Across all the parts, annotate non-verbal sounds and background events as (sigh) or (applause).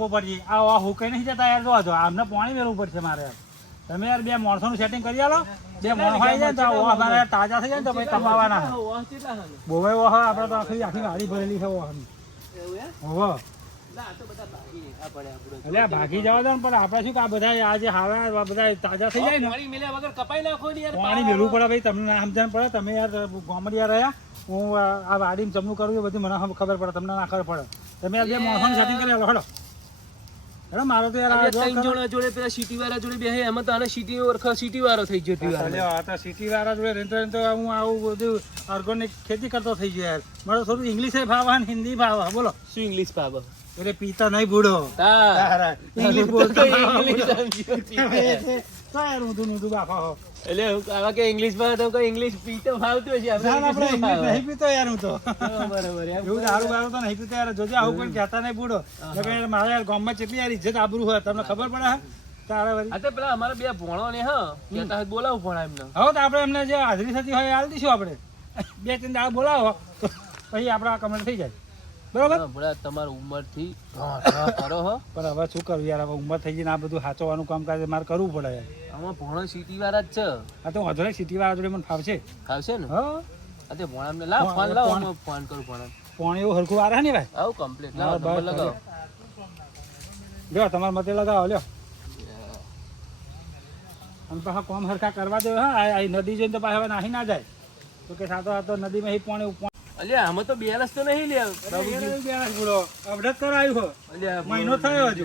પોપટજી આ આ હુકાઈ નહીં જતા યાર જોવા જો આમને પાણી મેળવું પડશે મારે તમે યાર બે માણસોનું સેટિંગ કરી આલો. બે માણસો આવી જાય તો ઓહ મારે તાજા થઈ જાય તો પછી કમાવાના. છે. વાહ, કેટલા હે? ને? બોવે ઓહ આપણે તો આખી આખી ગાડી ભરેલી છે ઓહની ઓહો. બધા ભાગી જવા દો ને પણ આપણે શું કે આ બધા આ જે હારા બધા તાજા થઈ જાય ને. પાણી મેળવું પડે ભાઈ તમને ના સમજણ પડે. તમે યાર ગોમડિયા રહ્યા હું આ વાડીમાં જમનું કરું એ બધી મને ખબર પડે તમને ના ખબર પડે. તમે બે માણસોનું સેટિંગ કરી આલો હેડો મારો તો યાર આ આ બે જો ત્રણ જણા જોડે પેલા સિટી વાળા જોડે બેહે. એમાં તો આને સિટી ઓળખ સિટી વાળો થઈ ગયો તી આ તો સિટી વાળા જોડે રહેતો રહેતો હું આવું બધું ઓર્ગોનિક ખેતી કરતો થઈ ગયો યાર. મારે થોડું ઇંગ્લિશ ભાવ અને હિન્દી ભાવ બોલો. શું ઇંગ્લિશ પાબો એટલે પીતા નહીં બુડો ઇંગ્લિશ બોલતો ઇંગ્લિશ ઊંધું બાપા હો એટલે આવા કે ઇંગ્લિશમાં તો કોઈ ઇંગ્લિશ પીતો ફાવતું હશે આપણે. ના, ના, આપણે ઇંગ્લિશ ઇંગ્લિશ નહીં પીતો યાર હું તો. બરાબર યાર એવું દારૂ બારૂ તો નહીં પીતો યાર જોજે આવું કોઈ કહેતા નહીં બુડો. મારા યાર ગામમાં કેટલી યાર ઇજ્જત આબરૂ હોય તમને ખબર પડે હે? તારા વળી પેલા અમારે બે ભોણો ને હા. બોલાવું ભોણા એમને. હવે તો આપણે એમને જે હાજરી થતી હોય આલી દઈશું આપણે. બે ત્રણ દાડા બોલાવો. પછી આપણા કમેન્ટ થઈ જાય. બરોબર? તમારી ઉંમર કરો હો. (laughs) પણ હવે શું કરવું યાર હવે ઉંમર થઈ ગઈ આ બધું સાચવવાનું કામકાજ મારે કરવું પડે યાર. આમાં ભોણો સિટી વાળા જ છે. આ તો વાંધો સિટી વાળા જોડે મને ફાવશે. ખાવશે ને? હા. આ તે લાવ ફોન લાવ હું ફોન કરું ભોણા પાણી એવું હરખું વારે ને ભાઈ? આવું કમ્પ્લીટ લાવ નંબર લગાવો. લ્યો તમારા મતે લગાવો લ્યો. અને પાછા કોમ હરખા કરવા દો હા આ- નદી જઈને તો પાછા નાહી ના જાય. તો કે સાતો આ તો નદીમાં પાણી- અલ્યા આમાં તો બેલેન્સ તો નહીં લે બાબુજી. બોલો. અપડેટ કરાયું હો અલ્યા મહિનો થયો હજુ.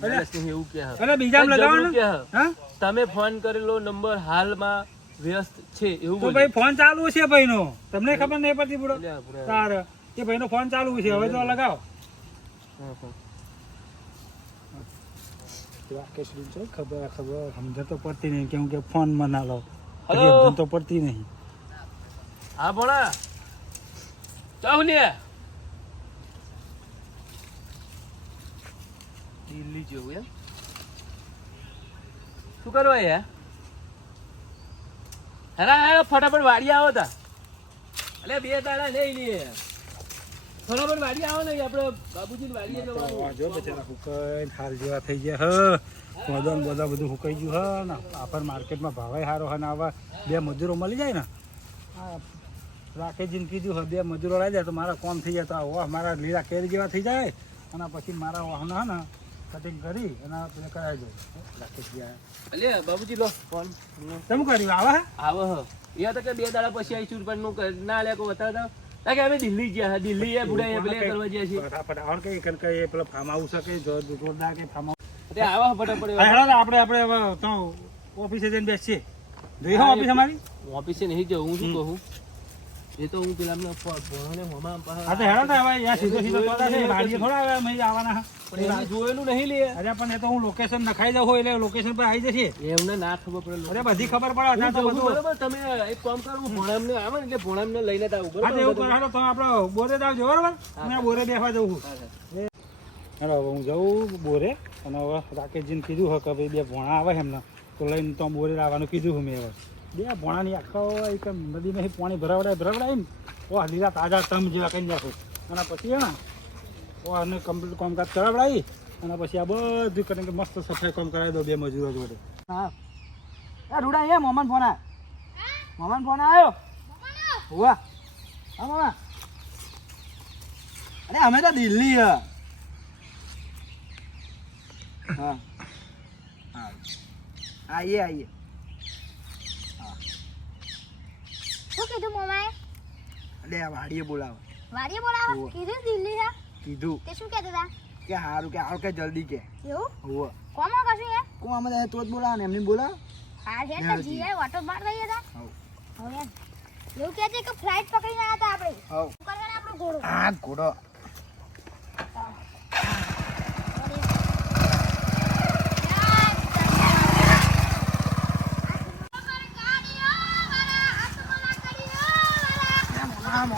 બેલેન્સ નહીં એવું કે અરે બીજામાં લગાવો ને હા? તમે ફોન કરેલો નંબર હાલમાં વ્યસ્ત છે એવું તો ભાઈ ફોન ચાલુ છે ભાઈનો. તમને ખબર નહીં પડતી બુડો તાર. એ ભાઈનો ફોન ચાલુ છે. હવે તો લગાવો. ખબર ખબર? તો પડતી નહીં. કેમ કે ફોનમાં ના લો. તો પડતી નહીં. હા ભોણા. ચાવ લે દિલ્હી જેવું એમ? શું કરવા ફટાફટ વાડી આવો તા. અલે, બે તારા લઈ લઈએ ફટાફટ વાડી આવો ને, આપણે બાબુજી વાડીએ જવાનું. જો બચારા હુકાઈ હાલ જેવા થઈ ગયા, હ. મોદન બધા બધું હુકાઈ ગયું, હ. ને આપણ માર્કેટમાં ભાવે સારો હ ને આવા બે મજૂરો મળી જાય ને? આ ને કીધું હવે બે મજૂરો લાવી જાય તો મારા કોમ થઈ જાય. તો વાહ મારા લીલા કેરી જેવા થઈ જાય. અને પછી મારા વાહના હે ને કટિંગ કરી અને પેલે કરાવી દઉં. રાખેજી એટલે બાબુજી લો ફોન તમે કર્યું? આવા હે? આવો હ. તો કે બે દાડા પછી આવીશું પણ નું ના લે કો બતાવતા. કે અમે દિલ્હી ગયા હા, દિલ્હી એ બુડા એ પેલે કરવા ગયા છીએ. ફટાફટ આવડ કઈ કન કઈ પેલો ફાર્મ હાઉસ જો- જોરદાર કે ફાર્મ હાઉસ આવા ફટાફટ હેડો આપણે આપણે હવે તો ઓફિસે જઈને બેસીએ. જોઈ હો ઓફિસ અમારી? ઓફિસે નહીં જાઉં હું શું કહું? એ તો હું પેલા ભણોને પાસે- હા તો હેરાન ને ભાઈ. યાર સીધો સીધો પતા છે. ગાડીએ થોડા આવે મેં આવવાના પણ એ જોયેલું નહીં લે. અરે પણ એ તો હું લોકેશન નખાઈ દઉં એટલે લોકેશન પર આવી જશે. એમને ના ખબર પડે અરે બધી ખબર પડે અત્યારે તો બધું. બરાબર. તમે એક કામ કરો હું ભણામને આવે ને એટલે ભણામને લઈને જ આવું તો એવું કરો હેડો તો આપણે બોરે જ આવજો બરાબર? હું બોરે બેસવા જવું છું. હા, હા. હવે હું જઉં બોરે અને હવે રાકેશજીને કીધું હે કે ભાઈ બે ભોણા આવે એમને. તો લઈને તો બોરે આવવાનું કીધું હું મેં હવે. બે ભોણાની આખા એક નદીમાં પાણી ભરાવડાય ભરાવડાય ને ઓ લીલા તાજા તમ જેવા કરી નાખો. અને પછી હે ને ઓ અને કમ્પ્લીટ કામકાજ કરાવડાવી અને પછી આ બધું કરીને મસ્ત સફાઈ કામ કરાવી દો બે મજૂરો જોડે. હા. એ રૂડા અહીંયા મોમન ફોન આયો મોમન ફોન આવ્યો હોવા. હા મામા અરે, અમે તો દિલ્હી હા. હા. આઈએ આઈએ શું કીધું મોમાએ? એટલે વાડીએ બોલાવો. વાડીએ બોલાવો? કીધું દિલ્હી હે? કીધું. તે શું કહેતા હતા? કે સારું કે આવ કે જલ્દી કે. એવું? હોવા કોમો કશું હે કોણ અમે તો તો જ બોલાવો ને એમને બોલાવ. હા હે તો જી. જીએ ઓટો માર રહી હતા. હવ. હવે એવું કહે છે કે ફ્લાઇટ પકડીને આવ્યા હતા આપણે. હવ. કરવાના આપણો ઘોડો? હા ઘોડો મોમા મોમા મોમા મોમા હા, ભણા. અરે ફોન કરી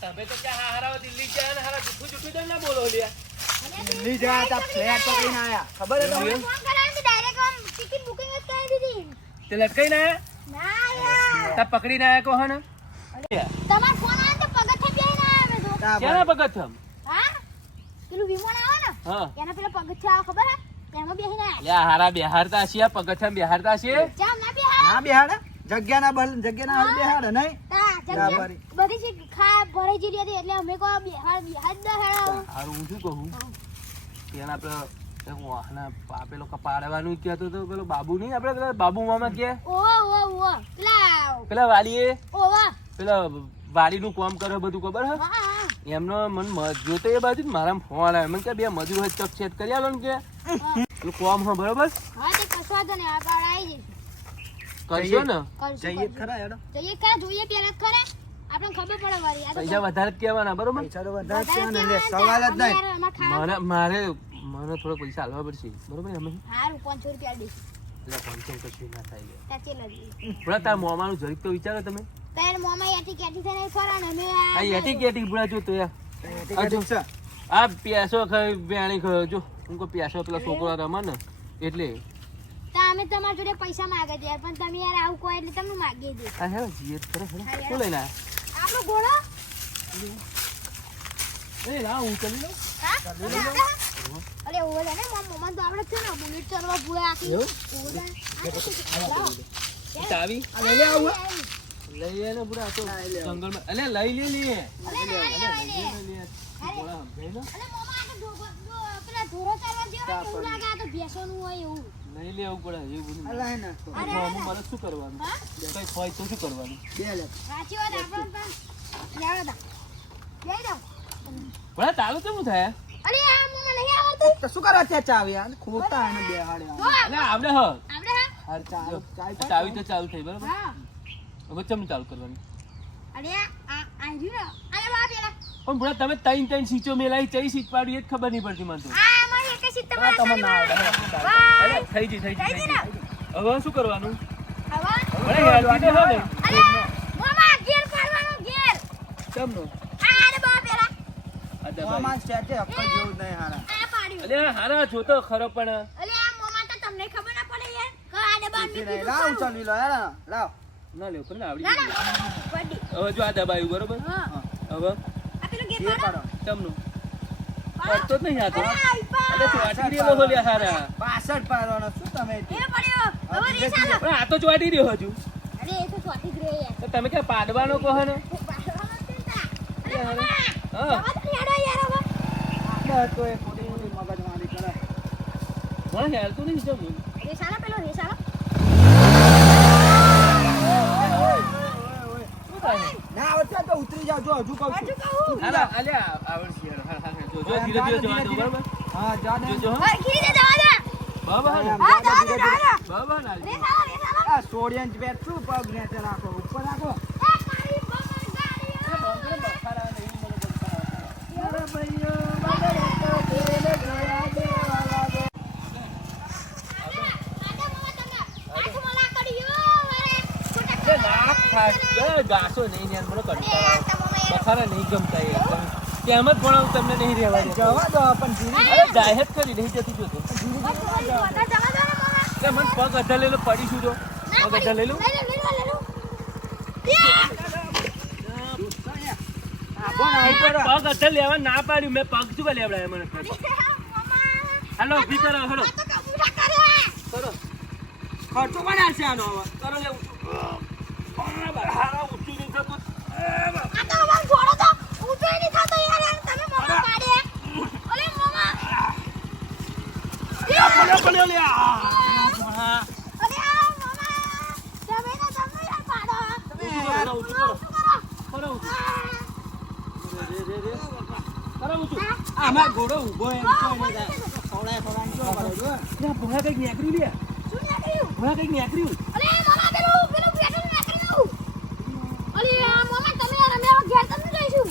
તમે તો ક્યાં હારા દિલ્હી ગયા ને હારા જુઠું જુઠું કેમ ના બોલો લ્યા દિલ્હી જયા હતા ફ્લેટ પકડીને આયા ખબર હે તમને ફોન કરાવીને ડાયરેક્ટ આમ ટિકિટ બુકિંગ જ કરી દીધી તે લટકાઈ ના ના યાર તા પકડીને આયા કોહન તમાર ફોન આવે તો પગથિયે બેહીને ના આવે તો ક્યાં પગત થમ હા પેલું વિમાન આવે ને હા. એના પેલા પગથિયા ખબર હે? તેમાં બેહીને આવ્યા હારા બેહારતા છે પગથિયા બેહારતા છે જામ ના બેહાય ના બેહાડે? જગ્યા ના બલ જગ્યા ના બેહાડે નહીં? તા જગ્યા બધી ચીજ ખા ભરાઈ જેલી હતી એટલે અમે કહો બિહાર બિહાર જ દહેડાવું હારું હું શું કહું? ત્યાં આપણે વાહના પેલો પાડવાનું કહેતો તો પેલો બાબુ નહીં આપણે પેલા બાબુ મામા કે? ઓવો ઓવો ઓવો પેલા પેલા વાલીએ? ઓવા પેલા વાડીનું કામ કરે બધું ખબર હા એમનો મન જોતો એ બાજુ મારા ફોન આવે મને કે બે મજૂર હોય ચક છેદ કરી આલો ને કે. કોમ હો બરોબર? હા તે કસવા દે ને આ પાડ આવી કરશો જઈશું ને. જઈએ ખરા હેડો. જઈએ ખરા જોઈએ પેલા ખરા. આપણને ખબર પડે વારી પૈસા વધારે કહેવાના બરોબર? પૈસા તો વધારે સવાલ જ. નહીં. ખાવા- મારે મારે મને થોડા પૈસા હાલવા પડશે. બરોબર અમે? હારું પાંચસો રૂપિયા દઈશ એટલે પંચમ કશું ના થાય. લે ત્યાં ચેલા તાર મોમાનું જરીક તો વિચારો તમે. તાર મોમાં યાટી કેટી થઈને ને અમે આ આ યટી કેટી બુડા જો તો યાર ટિકિટ આ પ્યાસો ખાઈ બેણી ખયો જો હું કોઈ પ્યાસો પેલા છોકરા રમા ને એટલે તા અમે તમારા જોડે પૈસા માંગે છે યાર પણ તમે યાર આવું કહો એટલે તમને માગીએ દે આ હે જીએ ખરે ખરે શું લઈને આયા આપણો ઘોડો એ લાવ હું ચલી લઉં હા તમે આગળ હા? અરે ઓલે ને મમ તો આપણે છે ને બુલેટ ચડવા ભૂલે આખી ઓલે. ચાવી આ લે આવું હે? લઈ લે ને બુડા તો જંગલમાં અલે લઈ લે લે. અરે ના, અરે ના, બોલા સમજાય ને? અરે મમા આ તો પેલા ઢોરો ચાલવા જેવા એવું લાગે આ તો ભેંસોનું હોય એવું. લઈ લે આવું પડે એવું બધું આ લાય અરે, મામું મારે શું કરવાનું? કઈ હોય તો શું કરવાનું? બે લે. સાચી વાત આપણે પણ લેવા દા. લઈ દો ભલા તારું કેવું થાય? અરે આ મમા નહીં આવડતું. શું કરવા ત્યાં ચાવી આ? ખોટા એને બેહાડ્યા. અલે આવડે હ. હાર ચાવી તો ચાલુ થઈ બરાબર? હા. હવે ચમ ચાલુ કરવાની? અરે આ આ રહ્યું ને અરે બા પેલા. પણ ભૂલા તમે ત્રણ ત્રણ સીચો મેલાઈ ચઈ સીટ પાડી એ જ ખબર નહીં પડતી મને તો. આ મારી. એક. અરે થઈ ગઈ થઈ ગઈ હવે શું કરવાનું? હવે? ભલે હેલ્ધી તો હે ને. અરે મમા ગેર પાડવાનો ગેર ચમનો? અરે બા પેલા. આ દબાઈ. આમાં સ્ટેટે જેવું નહીં હારા. આ પાડ્યું. અલે હારા જોતો ખરો પણ. અલે આ મમા તો તમને ખબર ના પડે યાર. કે આ ડબ્બા ઊભી મેં રહી. કીધું લાવ ચાલી લો હેડો. લાવ. ના લેવું પણ આવડી હવે જો આ દબાયું બરોબર? હા. હવે આ પેલું ગેર બે પાડો પાડો. ચમનું. જ નહીં આ તો. અરે આઈ પા અલે ચોટી રહ્યો હો લ્યા હારા પાછળ પાડવાનો શું તમે એ પણ આ તો ચોટી રહ્યો હજુ. એ તો તો તમે ક્યાં પાડવાનો કહો ને? પાડવાનો જ છે તા. અરે યાર. મમા હા પેલો દે ના તો ઉતરી જાવ જો હજુ કહું આવડશે યાર. હા. જો જો ધીરે ધીરે બરાબર? હા દે. દે ના આ સોડિયન બેઠું પગ રાખો ઉપર રાખો એ મારી બમણ ગાડી અરે ભાઈઓ, બગડે તો તેલ જોયા દેવા લાગે. એ નાક ગયો. ગાસો નહીં યાર મને કંટાળો બખારા નહીં ગમતા યાર તમે કેમ જ પણ તમને નહીં રહેવા દે જવા દો પણ ધીરે અરે જાહેર કરી નહીં જતી જો તો મને પગ અધા લેલો પડીશું જો. પગ અધા લેલો પગ અધા લેવા ના પાડ્યું મેં પગ શું લેવડાય મને હાલો ઊભી કરો હાલો. કરો. ખર્ચો પણ આવશે આનો હવે. કરો લે હારા ઊંચું નહીં થતું પડ્યો લે આમાં ઘોડો ઊભો એમ ભોળા કંઈક નેકર્યું લે ભોળા કંઈક નેકર્યું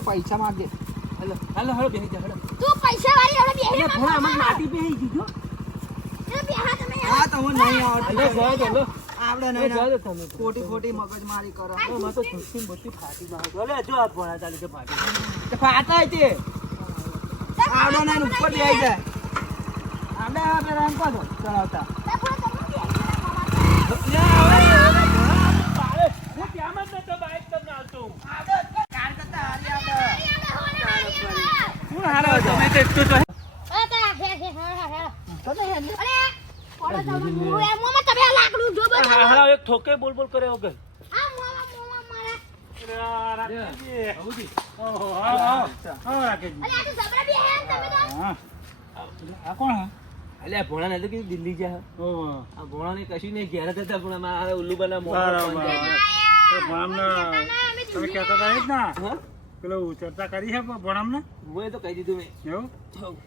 પૈસા માંગે. હેલો હાલો હાલો બેસી જા હાલો. તું પૈસા વાળી હવે બેહી એટલે ભોળા અમાર માટી બેસી જો. યાર હા નહીં આવડતું. એ નહીં. ખોટી ખોટી કરો તો ફાટી માં હતો. અલે જો ચાલી છે ફાટી ફાટાય તે આવડે ને ઉપર બેસી જાય આપણે હારી આપણે. તમે એટલું તો અરે તારા હે હે હે હે હે. તો નહીં હેલી. અરે પડો તમે હું એ મોમાં તમે આ લાકડું જો બસ હા હા એક ઠોકે બોલ બોલ કરે વગર. આ હે ને હા. કોણ હે? અલ્યા ભોણા ને તો કીધું દિલ્હી જા. આ ભોણા ને કશું નહીં ઘેર જ હતા પણ મારા ઉલ્લુ બના તમે કહેતા હતા જ ના? હા? પેલું ચર્ચા કરી છે ભણામને? હું તો કહી દીધું મેં. એવું?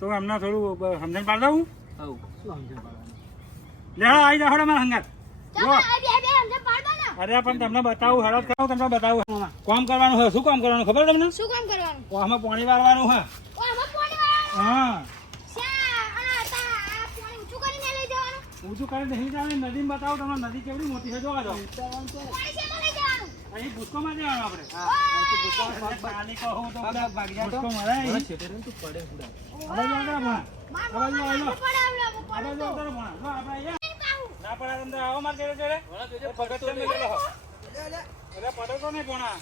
તો એમને થોડું સમજણ પાડ દઉં સમજણ પાડવાનું હા આવી જાવ મારા હંગાત. અરે પણ તમને બતાવું હળદ કરાવું તમને બતાવું. કામ કરવાનું હોય શું કામ કરવાનું ખબર તમને? શું કામ કરવાનું? આમાં પાણી વાળવાનું હોય. ઓ આમાં પાણી વાળવાનું? હા. શા અને તા આ પાણી ઊંચું કરીને લઈ જવાનું? ઊંચું કરીને નહીં જવાનું નદી બતાવું તમને નદી કેવડી મોટી છે જોવા દો અહીં ભૂસકો માં જવાનું આપણે આપણે. ના પડે તમને આવો માર ઘરે. એ પગથિયાં મેલેલો હો. અરે પડો તો નહીં ભણા.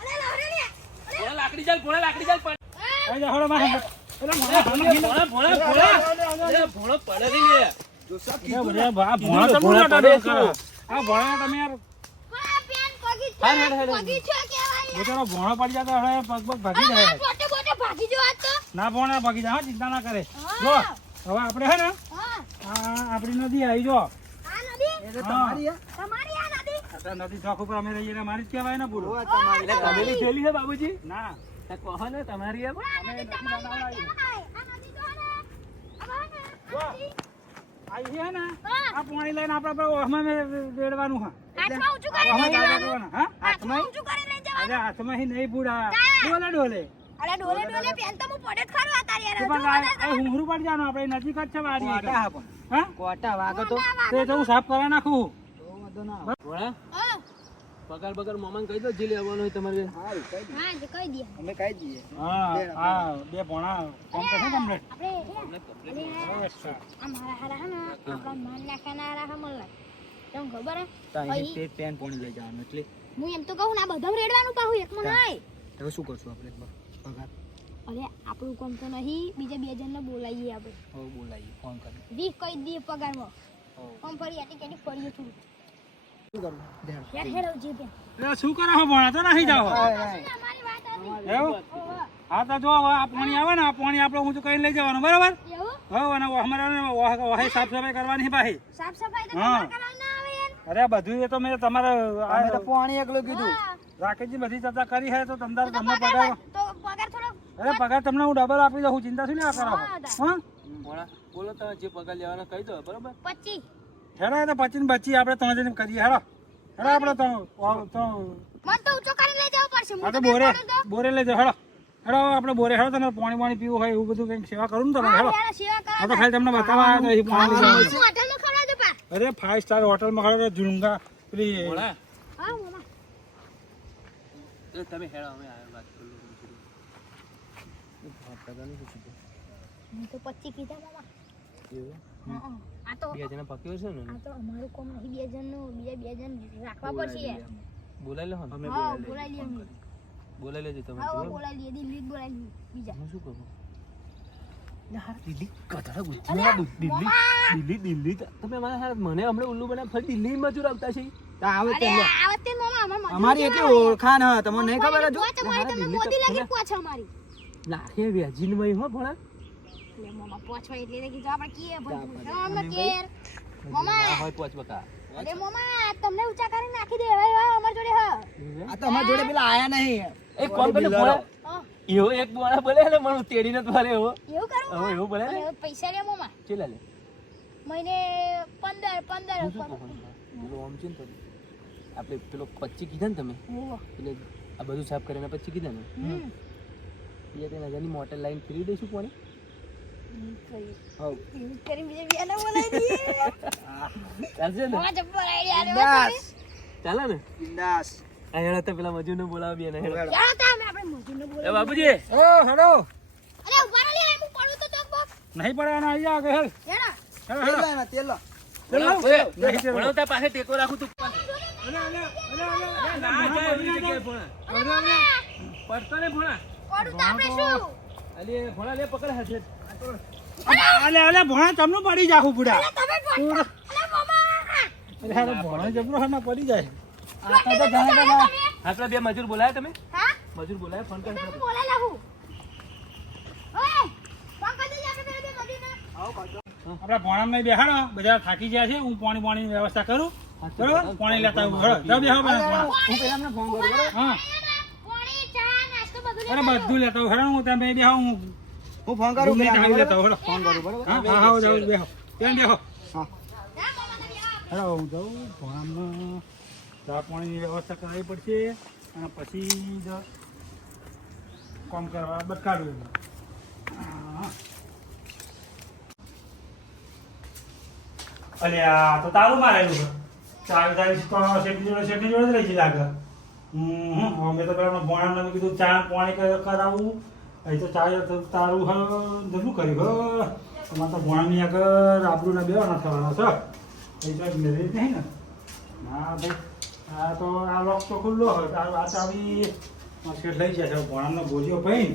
ને ભોળા લાકડી ચાલ ભોળા લાકડી ચાલ પડ. હળો માર ભણા, ભણા, ભોળા. અરે ભોળો પડે નહીં લે અરે, અરે, ભણા ભણા. આ ભણા તમે યાર. પણ આ ભણો પડી જાય તો હવે પગ પગ ભાગી જાય. બોટે બોટે ભાગી જો આજ તો. ના ભણે ભાગી જાય ચિંતા ના કરે. જો હવે આપણે હે ને હા આપણી નદી આવી જો. નદી? એ તો તમારી હે? તમારી આ નદી? આ તો નદી ચોક ઉપર અમે રહીએ મારી જ કહેવાય ને પૂરું તમારી એટલે છે બાબુજી? ના. કહો ને તમારી એમ આ નદી તમારી આ કહેવાય. આ નદી તો ને આ આવી છે ને? આ પાણી લઈને આપણે ઓહમાં વેડવાનું હા. હાથમાં અરે હાથમાં હી નહીં બુડા ના. ડોલે ડોલે. અરે ડોલે ડોલે પેન તો હું પડે જ આ તારી યાર આપણે નજીક જ છે વાડી આપણે પણ. હા? કોટા વાગે તો. તે તો હું સાફ કરા નાખું. તો વાંધો ના ભોળા પગાર પગાર મામાને કહી દો જે લેવાનો હોય તમારે. હા કહી દઈએ. હા જે કહી દે અમે કહી દઈએ હા હા બે ભોણા કમ્પ્લીટ આપણે આ મારા હારા હા. આપણા માન નાખવાના હારા હે તમ ખબર હે? તો પેન પોણી લઈ જવાનું એટલે હું એમ તો કહું ને આ બધા રેડવાનું પાહું એકમાં નહીં. તો શું કરશું આપણે? પગાર. અરે આપણું કામ તો નહીં બીજા બે જણને બોલાવીએ આપણે. હો બોલાવીએ ફોન કરી. વીસ કહી દઈએ પગારમાં. ફોન ફરી આટી કેટી ફરીએ થોડું. શું કરવું? ધ્યાન. યાર હેડો જે બેન. એટલે શું કરો હો ભણા? તો નહીં. વાત એવું? હા તો જો હવે આ પાણી આવે ને આ પાણી આપણે તો કઈ લઈ જવાનું બરાબર? હો અને અમારે વાહે સાફ સફાઈ કરવાની ભાઈ સાફ સફાઈ તો હા. તમારે કરવાની ના આવે યાર અરે બધું એ તો મેં તમારે આ પાણી એકલું કીધું. હા. રાકેશજી બધી ચર્ચા કરી હે તો તમને તો તમને પગાર પગાર તો પગાર થોડો અરે પગાર તમને હું ડબલ આપી દઉં ચિંતા શું લેવા કરો હા, હા? ભોળા બોલો તમે જે પગાર લેવાના કહી દો બરોબર? પચીસ હેડો એ તો પચીને બચી આપણે ત્રણ જણ કરીએ હેડો. હેડો આપણે તો તો મન તો ઊંચો કરી લઈ જવો પડશે હા તો બોરે. બોરે લઈ જાવ હેડો. હેડો આપણે બોરે હેડો તમે પાણી પાણી પીવું હોય એવું બધું કંઈક સેવા કરું ને તમે હા, હેડો. કરો તો ખાલી તમને બતાવવા આવ્યા તો એ પાણી લઈ હું જાઓ. હોટલમાં ખવડાવજો પા. અરે ફાઈવ સ્ટાર હોટલમાં ખડો તો ઝુણગા પેલી બોલા. હા મામા તમે હેડો અમે આ વાત કરી હું તો પચીસ કીધા મામા. હા, હા. આ તો બે જણા પક્યો છે ને? આ તો અમારું કામ નહીં બે જણનું બીજા બે જણ રાખવા પડશે. યાર. બોલાવી લો ને. હા બોલાવી લઈએ. અમે. બોલાવી લેજો તમે હા બરોબર? દિલ્હી જ બોલાવી બીજા. હું શું કહું? દિલ્હી કથાડા ગુજ્જી દિલ્હી દિલ્હી દિલ્હી તમે મારા મને હમણાં ઉલ્લુ બના ફરી દિલ્હી મજૂર આવતા છે? આવે અમારે એટલી ઓળખાણ તમને નહીં ખબર તમે દિલ્હી મોદી તો લગી અમારી. લાખે વ્યાજીન હો ભણા. એટલે મમ્મા પહોંચવા એટલે તો કીધું આપણે કીએ ભણ અમે કેર. મમ્મા હોય પોચ બકા. અરે મમ્મા તમને ઊંચા કરી નાખી દે. હવે હા અમારી જોડે હ. આ તો અમાર જોડે પેલા આયા નહીં. એક કોણ પેલો બિલાડો. એવો એક બોણા બોલે એટલે મને તેડીને જ મારે એવો. એવું કરું? હવે એવું બોલે ને? પૈસા લે મમ્મા ચેલા લે? મહિને પંદર પંદર. હું શું કહું પેલો આમ છે ને આપણે પેલો 25 કીધા ને તમે? એટલે આ બધું સાફ કરીને પછી કીધા ને? હમ. બે ત્રણ હજારની મોટર લાઈન ફ્રી દઈશું કોને બોલાવી ને? ચાલે ને? બિંદાસ આ હેડા તો પેલા મજૂરને બોલાવ બે ને હેડા. એ બોલાવી બાબુજી ઓ હેડો. અરે ઊભા રહો લે હું પડું તો ચોક બોક. નહીં પડવાના આવી કે હેડ. હેડા. હેડો તેલ હેડો. તેલ લો. ભણાવતા પાસે ટેકો રાખું તું. ના. પડતો ને ભણા? પડું તો આપણે શું? અલી ભણા લે પકડ હાથે. અલે, અલે, ભણા તમને પડી જાખું બુડા તમે પડતા અરે મામા! અરે, અરે, ભણા જબરો હાના પડી જાય. આ તો જાણે કે ના. બે મજૂર બોલાય તમે? હા? મજૂર બોલાય ફોન કર તમે બોલે લાગુ ઓય ફોન કરી દેજે આપણે બે મદીને આપણા ભણામાં બેહાડો. બધા થાકી ગયા છે. હું પાણી પાણી ની વ્યવસ્થા કરું. બરોબર? પાણી લેતા આવું. બેહો હું પેલા ફોન કરું બરાબર? હા. અરે બધું લેતા હેડો હું તમે બેહો હું હું ફોન કરું આવું? લેતા ફોન કરું બરાબર હા હા જાઉં બેહો. કેમ બેહો. હા. હા જાઉં. ભણામાં ચા પાણીની વ્યવસ્થા કરાવી પડશે અને પછી જ કામ કરવા બટકાડવું હા. અલે તો તારું મારેલું છે. ચા તારી શેઠની જોડે શેઠની જોડે જ રહી લાગે. હમ. અમે તો પેલા ભણાને મેં કીધું ચા પાણી કરાવું. અહીં તો ચા તારું હ જરૂર કર્યું હ. તમારે તો ભોણાની આગળ આબરૂના બેવાના થવાના છે. એ તો મેળવી જ નહીં ને? ના ભાઈ, આ તો આ લોક તો ખુલ્લો હોય. આ ચાવી માર્કેટ લઈ જાય છે. ભણાનો ગોળીઓ ભાઈ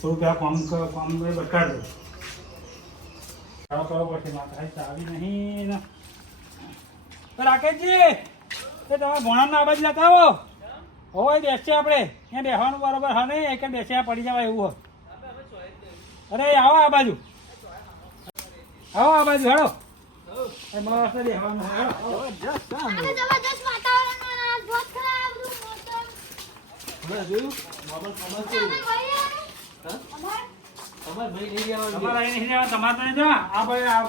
થોડું પેલા કોમ કોમ બટકાડ દો. ચાલો કરો પડશે માતા ચાવી નહીં ને. રાકેશજી, એ તમે ભણાના અવાજ લેતા આવો. હોય બેસશે આપણે. ત્યાં બેસવાનું બરોબર હા નહીં? એક બેસ્યા પડી જવાય એવું હોય. અરે આવો આ બાજુ. આવો આ બાજુ હેડો. આ આ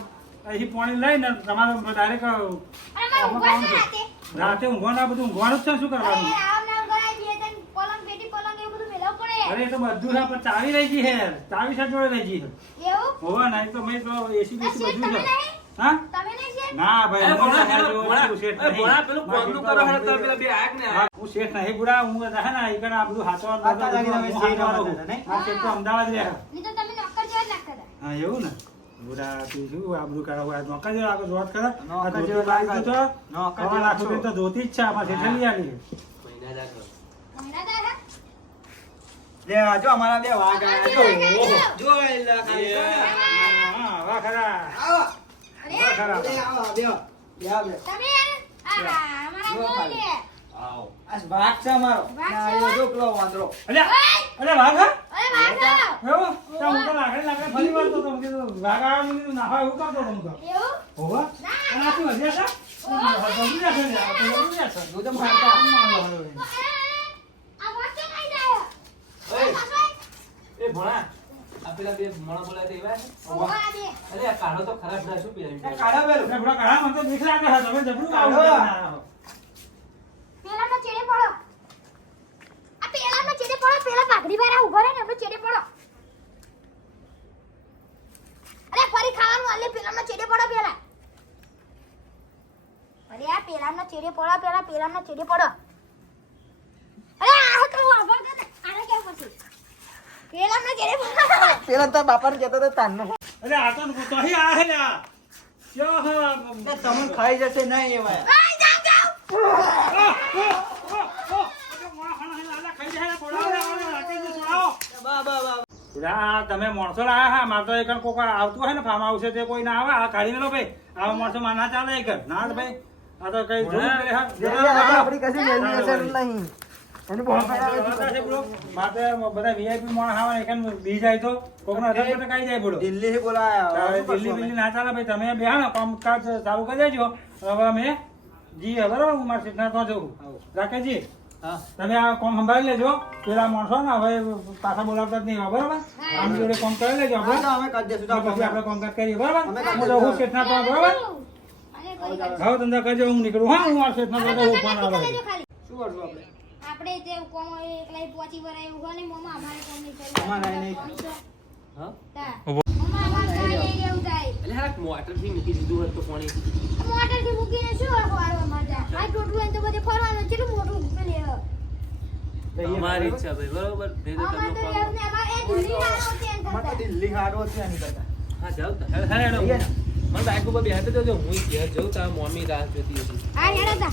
રાતે. ઊંઘવાનું બધું ઊંઘવાનું જ છે શું કરવાનું આમ નામ ગણાય બે ત્રણ પલંગ પેટી પલંગ એવું બધું મેળવવું પડે અરે તો બધું છે પણ ચાવી રહી ગઈ છે. ચાવી સાથે જોડે રહી ગઈ છે. એવું? હોવા નહીં તો મેં તો એસી બેસી બધું છે. હા? તમે નહીં શેઠ? ના ભાઈ હું હું શેઠ નહીં. પેલું મારે કરો હેડો તમે પેલા બે આગ ને હું શેઠ નહીં બુડા હું હે ને ઈ કણે બધું હાચવા આ તારા તમે શેઠ હાચવાનો આ શેઠ તો અમદાવાદ રહે નહીં તો તમે નોકર જેવા જ હા એવું ને? બુડા તું શું આ બધું આ નોકર જેવો આગળ જોત કરે? આ ધોતી જેવો લાગી તો નોકર જેવો લાખ તો ધોતી જ છે આમાં શેઠે લઈ મહિના. હા? લે આ જો અમારા બે વાઘ આયા જો. જો એલા ખાલી. હા વાહ ખરા આવો. વાહ ખરા લે આવો, બે બે આવો, બે. તમે યાર આ અમારા જો જો ખાલી. લે આવો. આસ વાઘ છે અમારો. વાઘ ના? એ જો પેલો વાંદરો. અલે અલે વાઘ અરે વાઘ એવું? તો હું તો લાકડી લાકડી ફરી વળતો તો મેં કીધું વાઘ આવે મેં કીધું નાહવા એવું કરતો તો હું એવું? હોવા અને આ શું હજી હતા હું ને, તો છે. તો મારતા તો એ આ વાત કેમ આવી જાય ઓય, પાછળ ભણા આ પેલા બે મણ બોલાય તો એવા છે? અરે આ કાઢો તો ખરાબ ના શું છે? કાઢો પેલું એટલે થોડા મને તો બીક લાગે છે. તમે જબરું કાઢો. પેલા તો ચેડે પડો આ પેલાનો ચેડે પડો પેલા પાઘડી વાળા ઊભો રહે ને આપણે ચેડે પડો અરે ફરી ખાવાનું આલે પેલાનો ચેડે પડો પેલા અરે આ પેલાનો ચેડે પડો પેલા પેલાનો ચેડે પડો અરે આ તો આભાર કર આને કેમ પછી પેલા તાર બાપાને કહેતો તો તાનનો. અરે આ તો તો અહીં આ હે ને ક્યો હે? તમને ખાઈ જશે નહીં એવા જાવ જાવ આ તમે માણસો લાયા હા મારે તો એક કોક આવતું હોય ને ફાર્મ હાઉસ તે કોઈ ના આવે આ કાઢી લો ભાઈ. આવા માણસો માં ના ચાલે એક ના ભાઈ આ તો કઈ જોયું. આપણી કશું નહીં. એનું બહુ બરાબર છે બોલો. મારે તો બધા VIP માણસ આવે એક બી જાય તો. કોકનો અધર જાય બોલો. દિલ્હી થી બોલાયા દિલ્હી બિલ્લી ના ચાલે ભાઈ તમે બેહા ને કામકાજ ચાલુ કરી દેજો. હવે અમે જી બરાબર હું મારા સીટના તો જવું રાકેશજી હા. તમે આ કોમ સંભાળી લેજો. પેલા માણસો ને હવે પાછા બોલાવતા જ નહીં હોય, બરાબર? આમ જોડે કોમ કરી લેજો આપણે. અમે કરી દેશું તો તો પછી આપણે કોમકાજ કરીએ બરાબર? હું શેઠના તો બરાબર? હવે ધંધા કરજો હું નીકળું. હા હું આ શેઠના તો ફોન આવે. શું કરશું આપણે? આપણે તે કોમ એકલાઈ પહોંચી વરાય ઉગો ને મમ્મા અમારે કોમ નહીં ચાલે અમારે નહીં. હા? તા. મમ્મા અમારે કાંઈ નહીં રહેવું થાય. એટલે હા મોટરથી મૂકી દીધું હતું તો મોટરથી મૂકીને શું વાળવા માટે? આ ટોટલું તો બધે ફરવાનું. કેટલું મોટું પેલી, અમારી ઈચ્છા ભાઈ બરોબર નહીં તો અમારે તમે તો રહેવું ને, અમારે એ દિલ્હી હારો છે તો કરતા. દિલ્હી હાડવો છે એની કરતા હા જાવ તો. હેડ, હેડ? મને બાઈક ઉપર બેહાડતો જજો હું ઘેર જઉં તા મમ્મી રાહ જોતી હતી હા હેડો તા